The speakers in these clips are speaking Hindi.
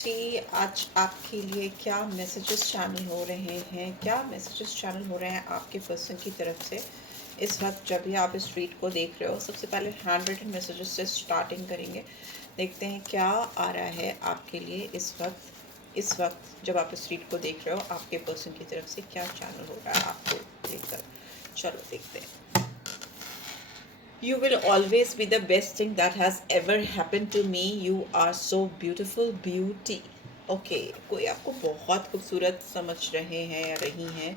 जी, आज आपके लिए क्या मैसेजेस चैनल हो रहे हैं, क्या मैसेजेस चैनल हो रहे हैं आपके पर्सन की तरफ से इस वक्त जब भी आप इस रीड को देख रहे हो। सबसे पहले हैंड रिटन मैसेजेस से स्टार्टिंग करेंगे। देखते हैं क्या आ रहा है आपके लिए इस वक्त जब आप इस रीड को देख रहे हो आपके पर्सन की तरफ से क्या चैनल हो रहा है आपको लेकर। चलो देखते हैं। You will always be the best thing that has ever happened to me. You are so beautiful, beauty. Okay, कोई आपको बहुत खूबसूरत समझ रहे हैं या रही हैं।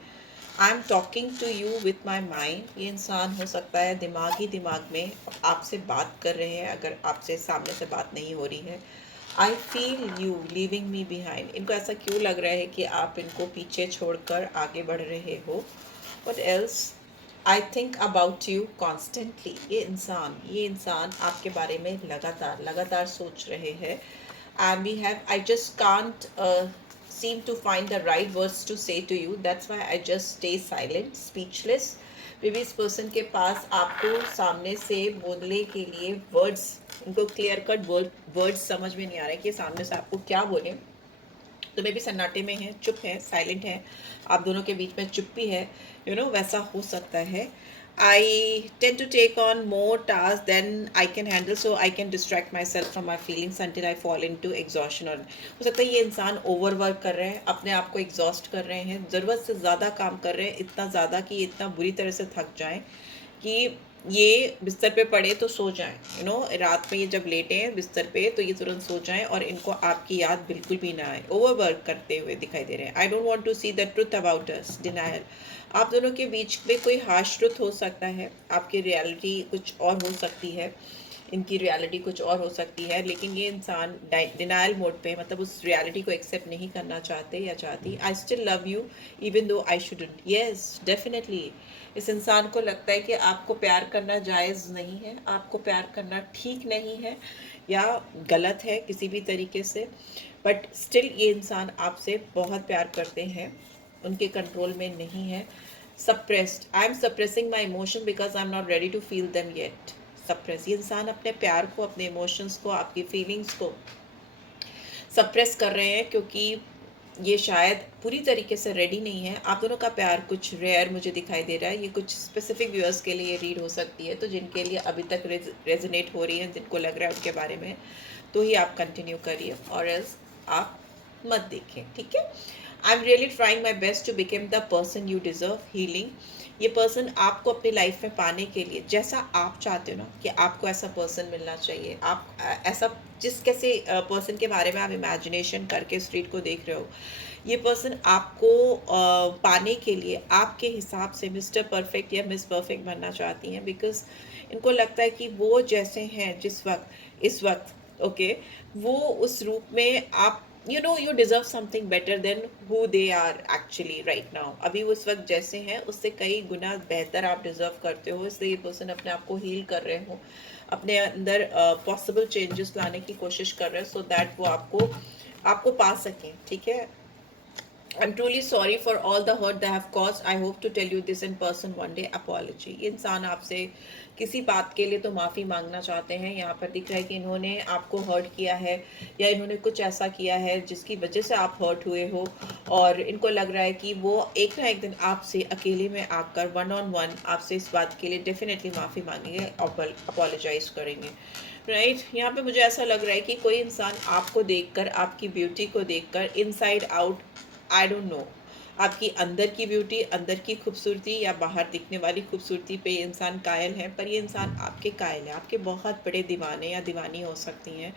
I am talking to you with my mind. ये इंसान हो सकता है दिमाग में आपसे बात कर रहे हैं, अगर आपसे सामने से बात नहीं हो रही है। I feel you leaving me behind. इनको ऐसा क्यों लग रहा है कि आप इनको पीछे छोड़कर आगे बढ़ रहे हो। What else. I think about you constantly. ये इंसान आपके बारे में लगातार सोच रहे हैं। And we have I just can't seem to find the right words to say to you. That's why I just stay silent, speechless. May be इस पर्सन के पास आपको सामने से बोलने के लिए वर्ड्स, उनको क्लियर कट वर्ड्स समझ में नहीं आ रहा है कि सामने से आपको क्या बोले। तो मे बी सन्नाटे में है, चुप है, साइलेंट है, आप दोनों के बीच में चुप्पी है, वैसा हो सकता है। I tend to take on more task than I can handle, so I can distract my self from my feelings until I fall into exhaustion. और हो सकता है ये इंसान ओवर वर्क कर रहे हैं, अपने आप को एग्जॉस्ट कर रहे हैं, ज़रूरत से ज़्यादा काम कर रहे हैं, इतना ज़्यादा कि इतना बुरी तरह से थक जाएं कि ये बिस्तर पे पड़े तो सो जाएं। रात में ये जब लेटे हैं बिस्तर पे तो ये तुरंत सो जाएं और इनको आपकी याद बिल्कुल भी ना आए। ओवरवर्क करते हुए दिखाई दे रहे हैं। I don't want to see the truth about us, denial. आप दोनों के बीच में कोई हार्श ट्रुथ हो सकता है, आपकी रियलिटी कुछ और हो सकती है, इनकी रियलिटी कुछ और हो सकती है, लेकिन ये इंसान डिनायल मोड पे, मतलब उस रियलिटी को एक्सेप्ट नहीं करना चाहते या चाहती। I still love you even though I shouldn't. Yes definitely इस इंसान को लगता है कि आपको प्यार करना जायज़ नहीं है, आपको प्यार करना ठीक नहीं है या गलत है किसी भी तरीके से, बट स्टिल ये इंसान आपसे बहुत प्यार करते हैं, उनके कंट्रोल में नहीं है। Suppressed, I am suppressing my emotion because I am not ready to feel them yet. Suppress, ये इंसान अपने प्यार को, अपने इमोशंस को, आपकी फीलिंग्स को सप्रेस कर रहे हैं क्योंकि ये शायद पूरी तरीके से रेडी नहीं है। आप दोनों का प्यार कुछ रेयर मुझे दिखाई दे रहा है। ये कुछ स्पेसिफिक व्यूअर्स के लिए रीड हो सकती है, तो जिनके लिए अभी तक रेजोनेट हो रही है, जिनको लग रहा है उनके बारे में, तो ही आप कंटिन्यू करिए और एल्स आप मत देखें, ठीक है। I am really trying my best to become the person you deserve. Healing, ये पर्सन आपको अपनी लाइफ में पाने के लिए, जैसा आप चाहते हो ना कि आपको ऐसा पर्सन मिलना चाहिए, आप ऐसा जिस कैसे पर्सन के बारे में आप इमेजिनेशन करके स्ट्रीट को देख रहे हो, ये पर्सन आपको पाने के लिए आपके हिसाब से मिस्टर परफेक्ट या मिस परफेक्ट बनना चाहती हैं। बिकॉज इनको लगता है कि वो जैसे हैं जिस वक्त इस वक्त, ओके, वो उस रूप में आप you deserve something better than who they are actually right now. अभी उस वक्त जैसे हैं उससे कई गुना बेहतर आप डिजर्व करते हो, इसलिए ये पर्सन अपने आप को हील कर रहे हो, अपने अंदर पॉसिबल चेंजेस लाने की कोशिश कर रहे हैं सो दैट वो आपको आपको पा सकें, ठीक है। I'm truly sorry for all the hurt they have caused. I hope to tell you this in person one day. Apology. ये इंसान आपसे किसी बात के लिए तो माफ़ी मांगना चाहते हैं। यहाँ पर दिख रहा है कि इन्होंने आपको हर्ट किया है या इन्होंने कुछ ऐसा किया है जिसकी वजह से आप हर्ट हुए हो, और इनको लग रहा है कि वो एक ना एक दिन आपसे अकेले में आकर वन ऑन वन आपसे इस बात के लिए डेफिनेटली माफ़ी मांगेंगे, अपोलोजाइज करेंगे, राइट। यहाँ पे मुझे ऐसा लग रहा है कि कोई इंसान आपको देखकर, आपकी ब्यूटी को देखकर inside out, I don't know, आपकी अंदर की ब्यूटी, अंदर की खूबसूरती या बाहर दिखने वाली खूबसूरती पे ये इंसान कायल है, पर ये इंसान आपके कायल है, आपके बहुत बड़े दीवाने या दीवानी हो सकती हैं।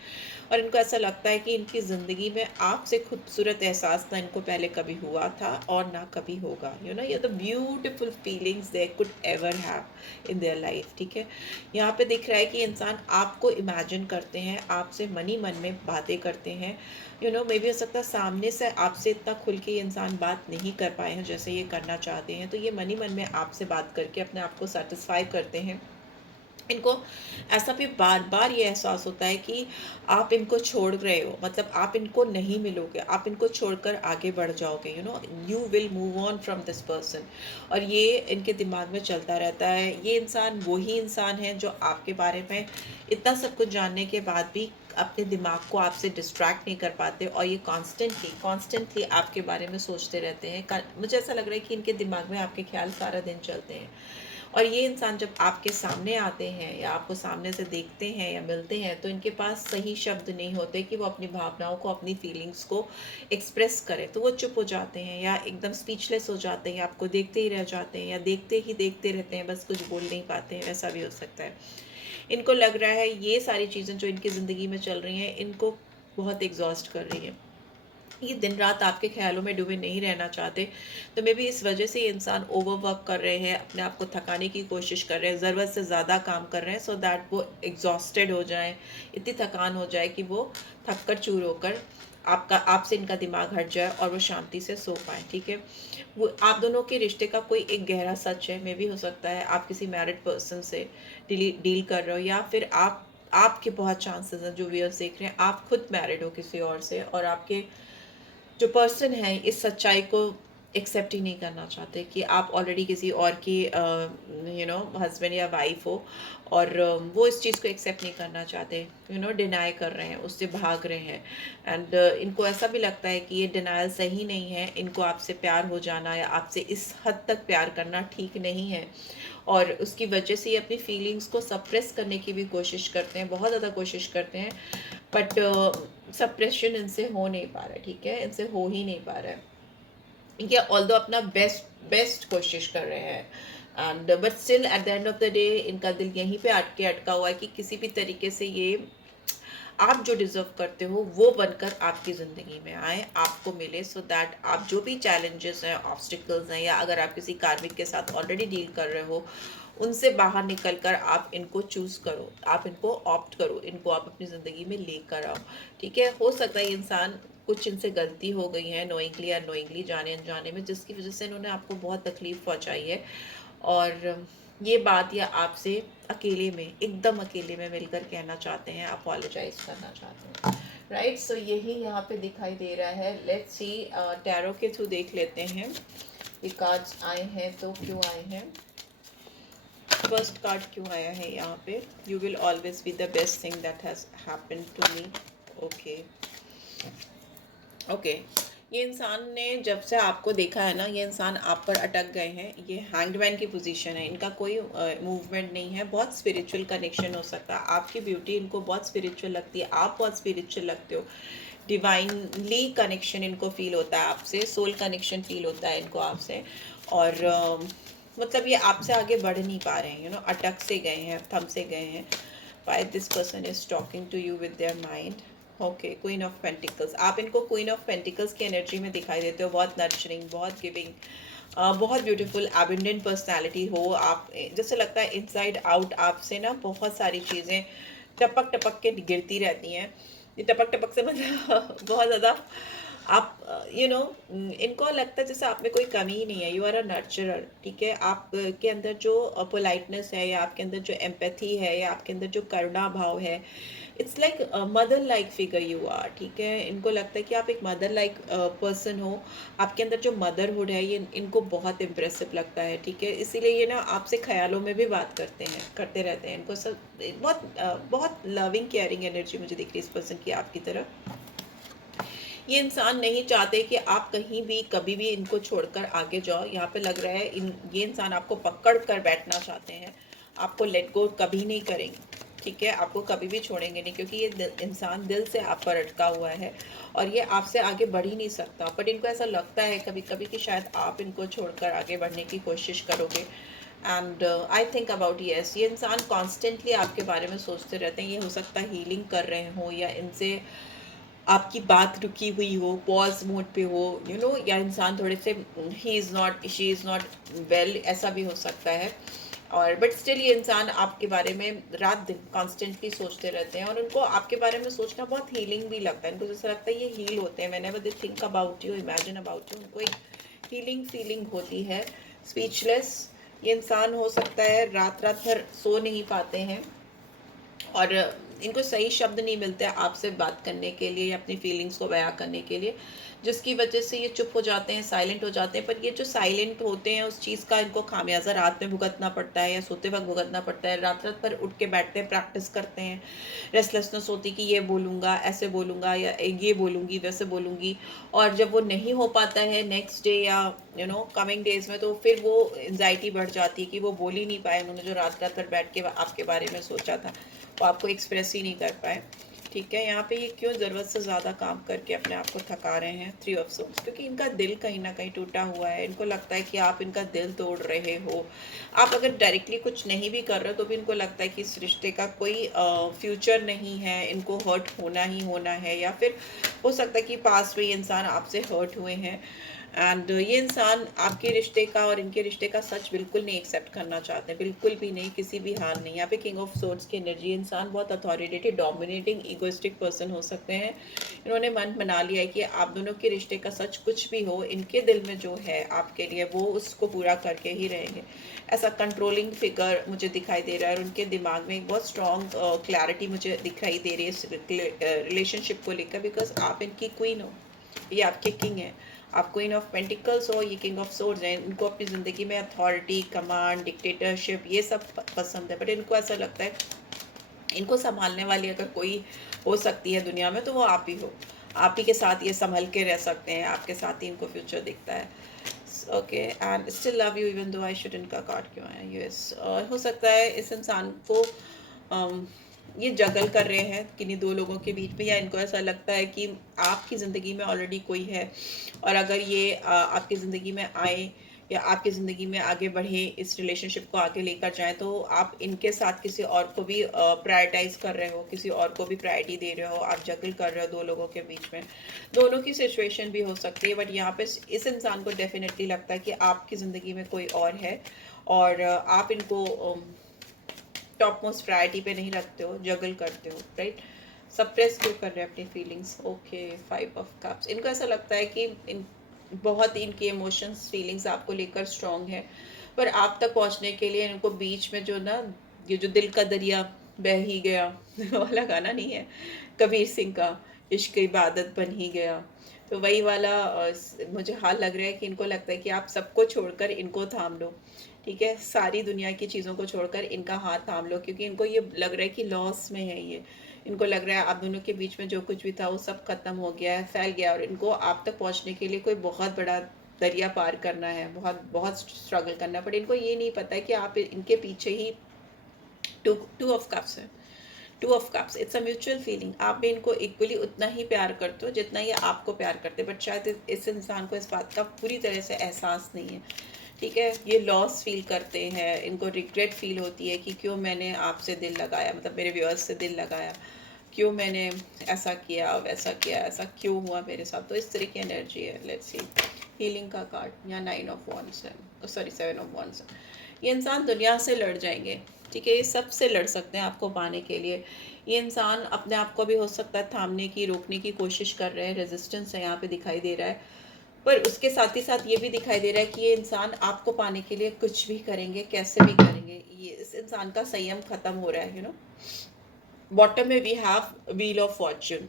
और इनको ऐसा लगता है कि इनकी ज़िंदगी में आपसे खूबसूरत एहसास ना इनको पहले कभी हुआ था और ना कभी होगा। ये the beautiful feelings they could ever have in their life, ठीक है। यहाँ पे दिख रहा है कि इंसान आपको इमेजिन करते हैं, आपसे मनी मन में बातें करते हैं। मे बी हो सकता है सामने से आपसे इतना खुल के ये इंसान बात नहीं कर पाए हैं जैसे ये करना चाहते हैं, तो ये मनी मन में आपसे बात करके अपने आप को सेटिस्फाई करते हैं इनको ऐसा भी बार बार ये एहसास होता है कि आप इनको छोड़ रहे हो, मतलब आप इनको नहीं मिलोगे, आप इनको छोड़कर आगे बढ़ जाओगे, you will move on from this person. और ये इनके दिमाग में चलता रहता है। ये इंसान वही इंसान है जो आपके बारे में इतना सब कुछ जानने के बाद भी अपने दिमाग को आपसे डिस्ट्रैक्ट नहीं कर पाते, और ये कॉन्स्टेंटली कॉन्स्टेंटली आपके बारे में सोचते रहते हैं। मुझे ऐसा लग रहा है कि इनके दिमाग में आपके ख्याल सारा दिन चलते हैं। और ये इंसान जब आपके सामने आते हैं या आपको सामने से देखते हैं या मिलते हैं, तो इनके पास सही शब्द नहीं होते कि वो अपनी भावनाओं को, अपनी फीलिंग्स को एक्सप्रेस करें। तो वो चुप हो जाते हैं या एकदम स्पीचलेस हो जाते हैं, आपको देखते ही रह जाते हैं या देखते ही देखते रहते हैं, बस कुछ बोल नहीं पाते हैं, ऐसा भी हो सकता है। इनको लग रहा है ये सारी चीज़ें जो इनकी ज़िंदगी में चल रही हैं, इनको बहुत एग्जॉस्ट कर रही हैं। ये दिन रात आपके ख्यालों में डूबे नहीं रहना चाहते। तो मे बी इस वजह से ये इंसान ओवरवर्क कर रहे हैं, अपने आप को थकाने की कोशिश कर रहे हैं, ज़रूरत से ज़्यादा काम कर रहे हैं, सो दैट वो एग्जॉस्टेड हो जाएं, इतनी थकान हो जाए कि वो थक कर चूर होकर आपसे इनका दिमाग हट जाए और वो शांति से सो पाए। ठीक है, वो आप दोनों के रिश्ते का कोई एक गहरा सच है। मे भी हो सकता है आप किसी मैरिड पर्सन से डील कर रहे हो, या फिर आपके बहुत चांसेस हैं, जो व्यूअर्स देख रहे हैं, आप खुद मैरिड हो किसी और से, और आपके जो पर्सन है इस सच्चाई को एक्सेप्ट ही नहीं करना चाहते कि आप ऑलरेडी किसी और की हस्बैंड या वाइफ हो, और वो इस चीज़ को एक्सेप्ट नहीं करना चाहते, डिनाई कर रहे हैं, उससे भाग रहे हैं। एंड इनको ऐसा भी लगता है कि ये डिनायल सही नहीं है, इनको आपसे प्यार हो जाना या आपसे इस हद तक प्यार करना ठीक नहीं है, और उसकी वजह से ये अपनी फीलिंग्स को सप्रेस करने की भी कोशिश करते हैं, बहुत ज़्यादा कोशिश करते हैं, बट सप्रेशन इनसे हो नहीं पा रहा है। ठीक है, इनसे हो ही नहीं पा रहा है। ये ऑल्दो अपना बेस्ट कोशिश कर रहे हैं, and but still at the end of the day इनका दिल यहीं पे अटका हुआ है कि किसी भी तरीके से ये आप जो डिज़र्व करते हो वो बनकर आपकी ज़िंदगी में आए, आपको मिले, सो दैट आप जो भी चैलेंजेस हैं, ऑब्स्टिकल्स हैं, या अगर आप किसी कार्मिक के साथ ऑलरेडी डील कर रहे हो, उनसे बाहर निकल कर आप इनको चूज़ करो, आप इनको ऑप्ट करो, इनको आप अपनी ज़िंदगी में लेकर आओ। ठीक है, हो सकता है इंसान कुछ इनसे गलती हो गई है, नोइंगली या अननोइंगली, जाने अनजाने में, जिसकी वजह से इन्होंने आपको बहुत तकलीफ़ पहुंचाई है, और ये बात या आपसे अकेले में, एकदम अकेले में मिलकर कहना चाहते हैं, अपोलोजाइज करना चाहते हैं। राइट, सो यही यहाँ पे दिखाई दे रहा है। लेट्स सी, टैरो के थ्रू देख लेते हैं ये कार्ड्स आए हैं तो क्यों आए हैं। फर्स्ट कार्ड क्यों आया है यहाँ पे, you will always be the best thing that has happened to me. Okay okay, ये इंसान ने जब से आपको देखा है ना, ये इंसान आप पर अटक गए हैं। ये हैंग्ड मैन की पोजीशन है, इनका कोई मूवमेंट नहीं है। बहुत स्पिरिचुअल कनेक्शन हो सकता है, आपकी ब्यूटी इनको बहुत स्पिरिचुअल लगती है, आप बहुत स्पिरिचुअल लगते हो, डिवाइनली कनेक्शन इनको फील होता है आपसे, सोल कनेक्शन फील होता है इनको आपसे, और मतलब ये आपसे आगे बढ़ नहीं पा रहे हैं, अटक से गए हैं, थम से गए हैं। Why this person is talking to you with their mind. Okay, queen of pentacles, आप इनको क्वीन ऑफ पेंटिकल्स की एनर्जी में दिखाई देते हो, बहुत नर्चरिंग, बहुत गिविंग, बहुत ब्यूटीफुल एबिंडेंट पर्सनालिटी हो आप। जैसे लगता है इनसाइड आउट आपसे ना बहुत सारी चीज़ें टपक टपक के गिरती रहती हैं। ये टपक टपक से मतलब बहुत ज़्यादा आप इनको लगता है जैसे आप में कोई कमी ही नहीं है, यू आर अ नर्चरर। ठीक है, आप के अंदर जो पोलाइटनेस है, या आपके अंदर जो एम्पैथी है, या आपके अंदर जो करुणा भाव है, it's like mother like figure you are. ठीक है, इनको लगता है कि आप एक मदर लाइक पर्सन हो, आपके अंदर जो मदरहुड है ये इनको बहुत इम्प्रेसिव लगता है। ठीक है, इसीलिए ये ना आपसे ख्यालों में भी बात करते रहते हैं। इनको सब बहुत लविंग केयरिंग एनर्जी मुझे दिख रही है इस पर्सन की आपकी तरफ। ये इंसान नहीं चाहते कि आप कहीं भी कभी भी इनको छोड़कर आगे जाओ। यहाँ पे लग रहा है ये इंसान आपको पकड़ कर बैठना चाहते हैं, आपको लेट गो कभी नहीं करेंगे। ठीक है, आपको कभी भी छोड़ेंगे नहीं, क्योंकि ये इंसान दिल से आप पर अटका हुआ है और ये आपसे आगे बढ़ ही नहीं सकता। बट इनको ऐसा लगता है कभी कभी कि शायद आप इनको छोड़कर आगे बढ़ने की कोशिश करोगे। And I think about yes, ये इंसान कॉन्स्टेंटली आपके बारे में सोचते रहते हैं। ये हो सकता है हीलिंग कर रहे हों, या इनसे आपकी बात रुकी हुई हो, पॉज मोड पे हो, या इंसान थोड़े से he is not, she is not well, ऐसा भी हो सकता है। और बट स्टिल ये इंसान आपके बारे में रात दिन कॉन्स्टेंटली सोचते रहते हैं, और उनको आपके बारे में सोचना बहुत हीलिंग भी लगता है। उनको जैसा लगता है ये हील होते हैं, whenever they think about you, imagine about you, उनको एक हीलिंग फीलिंग होती है, स्पीचलेस, ये इंसान हो सकता है रात रात भर सो नहीं पाते हैं और इनको सही शब्द नहीं मिलते आपसे बात करने के लिए या अपनी फीलिंग्स को बयां करने के लिए, जिसकी वजह से ये चुप हो जाते हैं, साइलेंट हो जाते हैं। पर ये जो साइलेंट होते हैं उस चीज़ का इनको खामियाजा रात में भुगतना पड़ता है या सोते वक्त भुगतना पड़ता है। रात रात पर उठ के बैठते हैं, प्रैक्टिस करते हैं, रेस्टलेसनेस होती कि ये बोलूँगा, ऐसे बोलूँगा या ये बोलूँगी, वैसे बोलूँगी। और जब वो नहीं हो पाता है नेक्स्ट डे या कमिंग डेज में, तो फिर वो एंजाइटी बढ़ जाती है कि वो बोल ही नहीं पाए, उन्होंने जो रात रात पर बैठ के आपके बारे में सोचा था वो आपको एक्सप्रेस ही नहीं कर पाए। ठीक है, यहाँ पे ये क्यों ज़रूरत से ज़्यादा काम करके अपने आप को थका रहे हैं? 3 ऑफ सोर्ड्स, क्योंकि इनका दिल कहीं ना कहीं टूटा हुआ है। इनको लगता है कि आप इनका दिल तोड़ रहे हो। आप अगर डायरेक्टली कुछ नहीं भी कर रहे हो तो भी इनको लगता है कि इस रिश्ते का कोई फ्यूचर नहीं है, इनको हर्ट होना ही होना है। या फिर हो सकता है कि पास में ये इंसान आपसे हर्ट हुए हैं एंड ये इंसान आपके रिश्ते का और इनके रिश्ते का सच बिल्कुल नहीं एक्सेप्ट करना चाहते, बिल्कुल भी नहीं, किसी भी हाल नहीं। यहाँ पे किंग ऑफ सोर्ड्स की एनर्जी, इंसान बहुत अथॉरिटेटिव, डोमिनेटिंग, इगोइस्टिक पर्सन हो सकते हैं। इन्होंने मन बना लिया है कि आप दोनों के रिश्ते का सच कुछ भी हो, इनके दिल में जो है आपके लिए वो उसको पूरा करके ही रहेंगे। ऐसा कंट्रोलिंग फिगर मुझे दिखाई दे रहा है और उनके दिमाग में एक बहुत स्ट्रॉन्ग क्लैरिटी मुझे दिखाई दे रही है इस रिलेशनशिप को लेकर, बिकॉज आप इनकी क्वीन हो, ये आपके किंग है। आप क्वीन ऑफ पेंटिकल्स हो, ये किंग ऑफ सोर्ड्स हैं। इनको अपनी ज़िंदगी में अथॉरिटी, कमांड, डिक्टेटरशिप ये सब पसंद है, बट इनको ऐसा लगता है इनको संभालने वाली अगर कोई हो सकती है दुनिया में तो वो आप ही हो। आप ही के साथ ये संभल के रह सकते हैं, आपके साथ ही इनको फ्यूचर दिखता है। Okay, and still love you even though I should, इनका कार्ड क्यों आया? यूएस। हो सकता है इस इंसान को ये जगल कर रहे हैं किन्हीं दो लोगों के बीच में, या इनको ऐसा लगता है कि आपकी ज़िंदगी में ऑलरेडी कोई है और अगर ये आपकी ज़िंदगी में आए या आपकी ज़िंदगी में आगे बढ़े, इस रिलेशनशिप को आगे लेकर जाएं, तो आप इनके साथ किसी और को भी प्रायोरिटाइज कर रहे हो, किसी और को भी प्रायोरिटी दे रहे हो, आप जगल कर रहे हो दो लोगों के बीच में। दोनों की सिचुएशन भी हो सकती है, बट यहाँ पे इस इंसान को डेफिनेटली लगता है कि आपकी ज़िंदगी में कोई और है और आप इनको टॉप मोस्ट प्रायोरिटी पे नहीं रखते हो, जगल करते हो, राइट? सप्रेस क्यों कर रहे हैं अपनी फीलिंग्स? Okay, 5 of cups. इनको ऐसा लगता है कि इन बहुत इनकी इमोशंस, फीलिंग्स आपको लेकर स्ट्रॉन्ग है, पर आप तक पहुंचने के लिए इनको बीच में जो ना, ये जो दिल का दरिया बह ही गया वाला गाना नहीं है कबीर सिंह का, इश्क इबादत बन ही गया, तो वही वाला मुझे हाल लग रहा है कि इनको लगता है कि आप सबको छोड़कर इनको थाम लो। ठीक है, सारी दुनिया की चीज़ों को छोड़कर इनका हाथ थाम लो, क्योंकि इनको ये लग रहा है कि लॉस में है ये। इनको लग रहा है आप दोनों के बीच में जो कुछ भी था वो सब खत्म हो गया है, फैल गया, और इनको आप तक पहुंचने के लिए कोई बहुत बड़ा दरिया पार करना है, बहुत बहुत स्ट्रगल करना, बट इनको ये नहीं पता है कि आप इनके पीछे ही टू ऑफ कप्स है। 2 of cups, it's a mutual feeling. आप भी इनको इक्वली उतना ही प्यार करते हो जितना ये आपको प्यार करते हैं, बट शायद इस इंसान को इस बात का पूरी तरह से एहसास नहीं है। ठीक है, ये लॉस फील करते हैं, इनको रिग्रेट फील होती है कि क्यों मैंने आपसे दिल लगाया, मतलब मेरे व्यूअर्स से दिल लगाया, क्यों मैंने ऐसा किया, वैसा किया, ऐसा क्यों हुआ मेरे साथ। तो इस तरह की एनर्जी है। लेट्स सी हीलिंग का कार्ड, या 9 ऑफ वॉन्ड्स है, सॉरी 7 ऑफ वॉन्ड्स है। ये इंसान दुनिया से लड़ जाएंगे, ठीक है, ये सबसे लड़ सकते हैं आपको पाने के लिए। ये इंसान अपने आप को भी हो सकता है थामने की, रोकने की कोशिश कर रहे हैं, रेजिस्टेंस है यहाँ पे दिखाई दे रहा है, पर उसके साथ ही साथ ये भी दिखाई दे रहा है कि ये इंसान आपको पाने के लिए कुछ भी करेंगे, कैसे भी करेंगे। ये इस इंसान का संयम खत्म हो रहा है, बॉटम में we have wheel of fortune.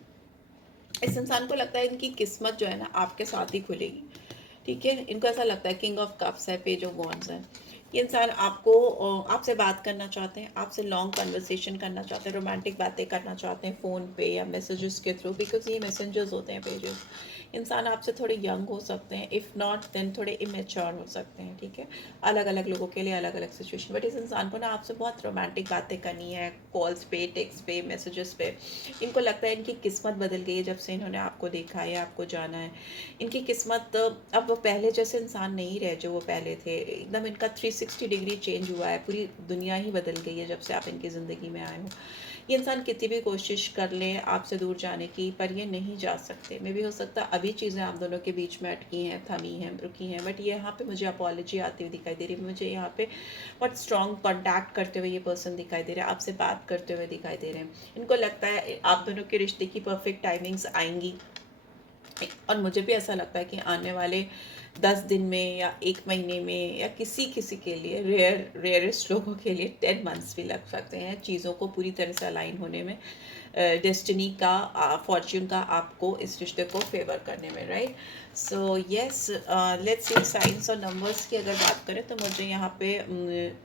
इस इंसान को लगता है इनकी किस्मत जो है ना आपके साथ ही खुलेगी। ठीक है, इनको ऐसा लगता है, किंग ऑफ कप्स है, पेज ऑफ वॉन्ड्स है। ये इंसान आपको आपसे बात करना चाहते हैं, आपसे लॉन्ग कन्वर्सेशन करना चाहते हैं, रोमांटिक बातें करना चाहते हैं फ़ोन पे या मैसेजेस के थ्रू, बिकॉज ये मैसेंजर्स होते हैं, पेजेस। इंसान आपसे थोड़े यंग हो सकते हैं, इफ़ नॉट देन थोड़े इमेच्योर हो सकते हैं। ठीक है, अलग अलग लोगों के लिए अलग अलग सिचुएशन, बट इस इंसान को ना आपसे बहुत रोमांटिक बातें करनी है, कॉल्स पे, टेक्स्ट पे, मैसेजेस पे। इनको लगता है इनकी किस्मत बदल गई है जब से इन्होंने आपको देखा है, आपको जाना है। इनकी किस्मत अब वो पहले जैसे इंसान नहीं रहे जो वो पहले थे, एकदम इनका 360 डिग्री चेंज हुआ है, पूरी दुनिया ही बदल गई है जब से आप इनकी ज़िंदगी में आए हो। ये इंसान कितनी भी कोशिश कर लें आपसे दूर जाने की, पर ये नहीं जा सकते। मे भी हो सकता है अभी चीज़ें आप दोनों के बीच में अटकी हैं, थमी हैं, रुकी हैं, बट ये यहाँ पे मुझे अपॉलॉजी आती हुई दिखाई दे रही है। मुझे यहाँ पे बहुत स्ट्रॉन्ग कॉन्टैक्ट करते हुए ये पर्सन दिखाई दे रहा है, आपसे बात करते हुए दिखाई दे रहे हैं। इनको लगता है आप दोनों के रिश्ते की परफेक्ट टाइमिंग्स आएंगी, और मुझे भी ऐसा लगता है कि आने वाले 10 दिन में या 1 महीने में या किसी किसी के लिए रेयरेस्ट लोगों के लिए 10 मंथ्स भी लग सकते हैं चीज़ों को पूरी तरह से अलाइन होने में, डेस्टिनी का, फॉर्च्यून का आपको इस रिश्ते को फेवर करने में, right. So yes, let's see science और नंबर्स की अगर बात करें तो मुझे यहाँ पे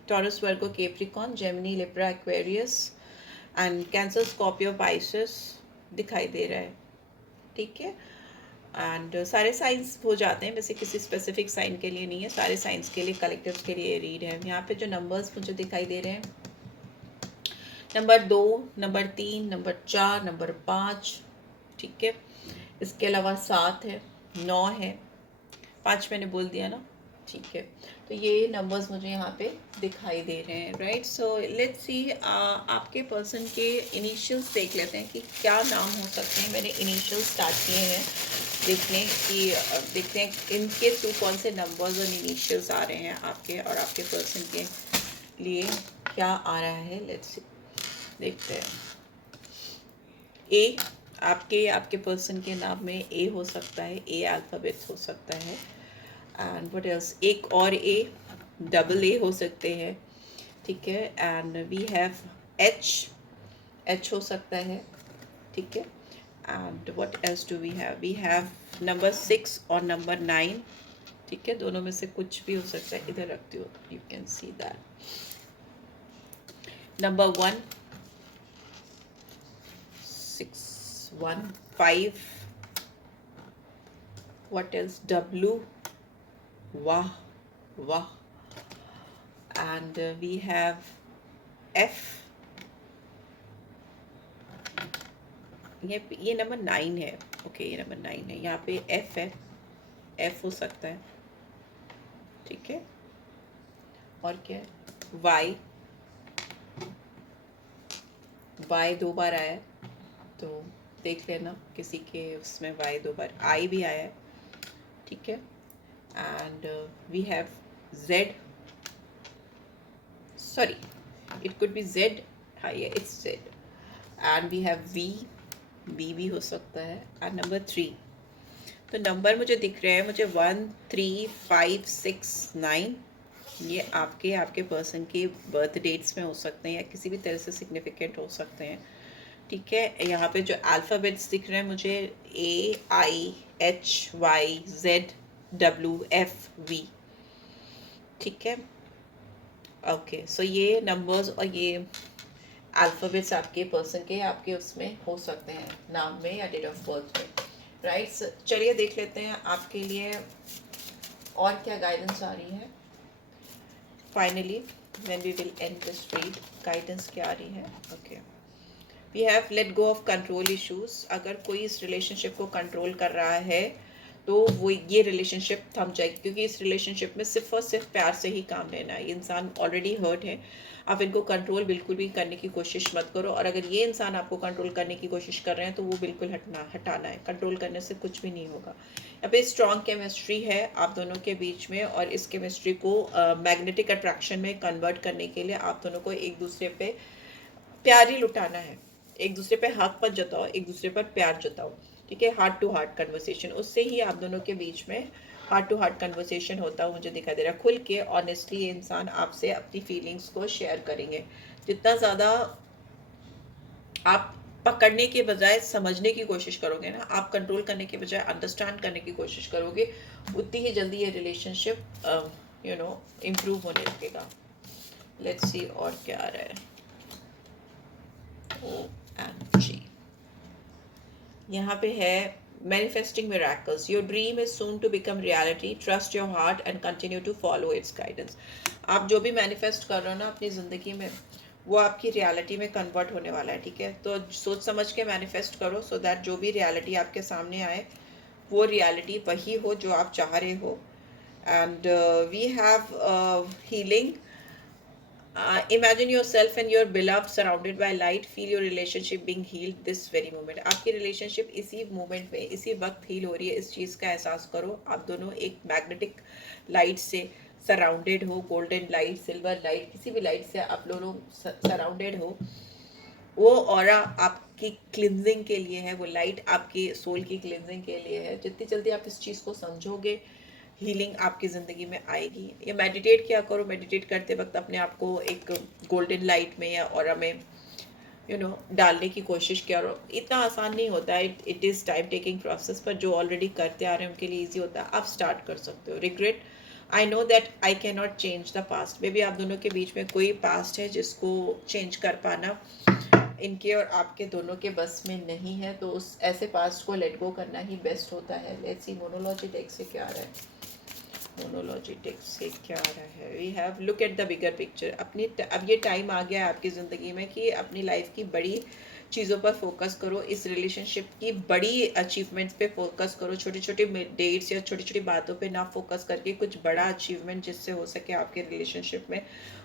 taurus, Virgo, Capricorn, Gemini, Libra, Aquarius and cancer, Scorpio, Pisces दिखाई दे रहा है, ठीक है। एंड सारे साइंस हो जाते हैं, वैसे किसी स्पेसिफिक साइन के लिए नहीं है, सारे साइंस के लिए, कलेक्टिव्स के लिए रीड है। यहाँ पे जो नंबर्स मुझे दिखाई दे रहे हैं, नंबर 2, नंबर 3, नंबर 4, नंबर 5, ठीक है। इसके अलावा 7 है, 9 है, 5 मैंने बोल दिया ना, ठीक है। तो ये नंबर्स मुझे यहाँ पे दिखाई दे रहे हैं, राइट। सो लेट्स सी, आपके पर्सन के इनिशियल्स देख लेते हैं कि क्या नाम हो सकते हैं। मैंने इनिशियल्स स्टार्ट किए हैं देखते हैं इनके थ्रू कौन से नंबर्स और इनिशियल्स आ रहे हैं आपके और आपके पर्सन के लिए क्या आ रहा है। लेट्स सी, देखते हैं। ए, आपके पर्सन के नाम में ए हो सकता है, ए अल्फ़ाबेट हो सकता है। एंड व्हाट एल्स, एक और ए, डबल ए हो सकते हैं, ठीक है। एंड वी हैव एच हो सकता है, ठीक है। And what else do we have number 6 और नंबर 9, ठीक है। दोनों में से कुछ भी हो सकता है, इधर रखती हूँ, you can see that. Number 1, 6, 1, 5, what else, W, वाह वाह, and we have F, ये नंबर 9 है, ओके, ये नंबर 9 है। यहाँ पे F है, F हो सकता है, ठीक है। और क्या है, Y 2 बार आया है, तो देख लेना किसी के उसमें Y 2 बार, I भी आया है, ठीक है। And we have Z, sorry, it could be Z, हाँ ये it's Z, and we have V भी हो सकता है, and number 3। तो नंबर मुझे दिख रहे हैं, मुझे 1, 3, 5, 6, 9, ये आपके पर्सन के बर्थ डेट्स में हो सकते हैं या किसी भी तरह से सिग्निफिकेंट हो सकते हैं, ठीक है। यहाँ पे जो अल्फ़ाबेट्स दिख रहे हैं मुझे AIHYZWFV, ठीक है। ओके, सो ये नंबर्स और ये अल्फ़ाबेट्स आपके पर्सन के आपके उसमें हो सकते हैं, नाम में या डेट ऑफ बर्थ में, राइट। चलिए देख लेते हैं आपके लिए और क्या गाइडेंस आ रही है। Finally when we will end this read, guidance क्या आ रही है। Okay, we have let go of control issues. अगर कोई इस रिलेशनशिप को कंट्रोल कर रहा है तो वो ये रिलेशनशिप थम जाएगी, क्योंकि इस रिलेशनशिप में सिर्फ और सिर्फ प्यार से ही काम लेना है। ये इंसान ऑलरेडी हर्ट है, आप इनको कंट्रोल बिल्कुल भी करने की कोशिश मत करो। और अगर ये इंसान आपको कंट्रोल करने की कोशिश कर रहे हैं तो वो बिल्कुल हटाना है। कंट्रोल करने से कुछ भी नहीं होगा। यहाँ पे स्ट्रॉन्ग केमिस्ट्री है आप दोनों के बीच में, और इस केमिस्ट्री को मैग्नेटिक अट्रैक्शन में कन्वर्ट करने के लिए आप दोनों को एक दूसरे पे प्यार ही लुटाना है। एक दूसरे पे हक मत जताओ, एक दूसरे पर प्यार जताओ, ठीक है। हार्ट टू हार्ट कन्वर्सेशन, उससे ही आप दोनों के बीच में हार्ट टू हार्ट कन्वर्सेशन होता हुआ मुझे दिखाई दे रहा है। खुल के ऑनेस्टली ये इंसान आपसे अपनी फीलिंग्स को शेयर करेंगे। जितना ज़्यादा आप पकड़ने के बजाय समझने की कोशिश करोगे ना, आप कंट्रोल करने के बजाय अंडरस्टैंड करने की कोशिश करोगे, उतनी ही जल्दी ये रिलेशनशिप इम्प्रूव होने लगेगा। लेट्स सी और क्या आ रहा है। OMG, यहाँ पे है manifesting miracles. Your dream is soon to become reality. Trust your heart and continue to follow its guidance. आप जो भी मैनिफेस्ट कर रहे हो ना अपनी ज़िंदगी में, वो आपकी रियलिटी में कन्वर्ट होने वाला है, ठीक है। तो सोच समझ के मैनिफेस्ट करो, सो दैट जो भी रियलिटी आपके सामने आए वो रियलिटी वही हो जो आप चाह रहे हो। And we have healing. Imagine yourself and your beloved surrounded by light. Feel your relationship being healed this very moment. आपकी रिलेशनशिप इसी मोमेंट में, इसी वक्त हील हो रही है। इस चीज़ का एहसास करो। आप दोनों एक मैग्नेटिक लाइट से सराउंडेड हो, गोल्डन लाइट, सिल्वर लाइट, किसी भी लाइट से आप दोनों सराउंडेड हो। वो ऑरा आपकी क्लिनजिंग के लिए है, वो लाइट आपकी सोल की क्लिनजिंग के लिए है। जितनी जल्दी आप इस चीज़ को समझोगे, हीलिंग आपकी ज़िंदगी में आएगी। या मेडिटेट किया करो, मेडिटेट करते वक्त अपने आप को एक गोल्डन लाइट में या ऑरा में डालने की कोशिश किया। और इतना आसान नहीं होता है, it is time taking process, पर जो ऑलरेडी करते आ रहे हैं उनके लिए ईजी होता है। आप स्टार्ट कर सकते हो। Regret, I know that I can not change the past. May be आप दोनों के बीच में कोई पास्ट है जिसको चेंज कर पाना इनके और आपके दोनों के बस में नहीं है, तो उस ऐसे पास्ट को लेट गो करना ही बेस्ट होता है। लेट्स सी मोनोलॉजी टेक से क्या आ रहा है। मोनोलॉजी टेक्स्ट से क्या आ रहा है। We have look at the bigger picture. अब ये टाइम आ गया है आपकी ज़िंदगी में कि अपनी लाइफ की बड़ी चीज़ों पर फोकस करो। इस रिलेशनशिप की बड़ी अचीवमेंट्स पे फोकस करो। छोटी छोटी डेट्स या छोटी छोटी बातों पे ना फोकस करके कुछ बड़ा अचीवमेंट जिससे हो सके आपके रिलेशनशिप में,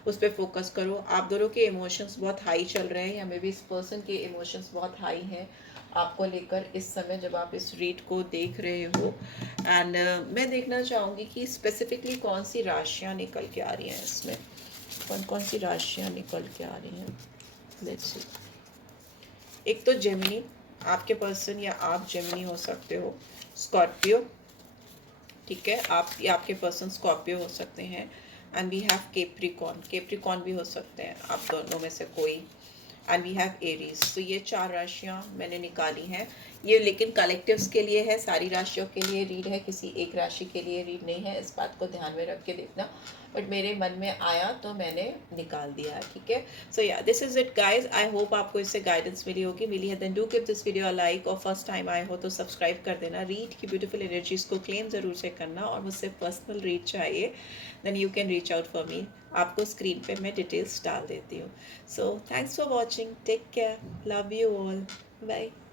उस पर फोकस करो। आप दोनों के इमोशंस बहुत हाई चल रहे हैं, या मे बी इस पर्सन के इमोशंस बहुत हाई हैं आपको लेकर इस समय जब आप इस रीड को देख रहे हो। एंड मैं देखना चाहूँगी कि स्पेसिफिकली कौन सी राशियाँ निकल के आ रही हैं इसमें, कौन कौन सी राशियाँ निकल के आ रही हैं। Let's see. एक तो जेमिनी, आपके पर्सन या आप जेमिनी हो सकते हो। स्कॉर्पियो, ठीक है, आप या आपके पर्सन स्कॉर्पियो हो सकते हैं। And we have Capricorn, Capricorn भी हो सकते हैं आप दोनों में से कोई। And we have Aries. तो ये 4 राशियाँ मैंने निकाली हैं। ये लेकिन कलेक्टिव्स के लिए है, सारी राशियों के लिए रीड है, किसी एक राशि के लिए रीड नहीं है। इस बात को ध्यान में रख के देखना। बट मेरे मन में आया तो मैंने निकाल दिया, ठीक है। सो या this is it guys. I hope आपको इससे गाइडेंस मिली है। Then do give this video a like, और फर्स्ट टाइम आए हो तो सब्सक्राइब कर देना। रीड की ब्यूटीफुल एनर्जीज को क्लेम ज़रूर से करना, और मुझसे पर्सनल रीड चाहिए then you can reach out for me. आपको स्क्रीन पे मैं डिटेल्स डाल देती हूँ। So thanks for watching. Take care. Love you all. Bye.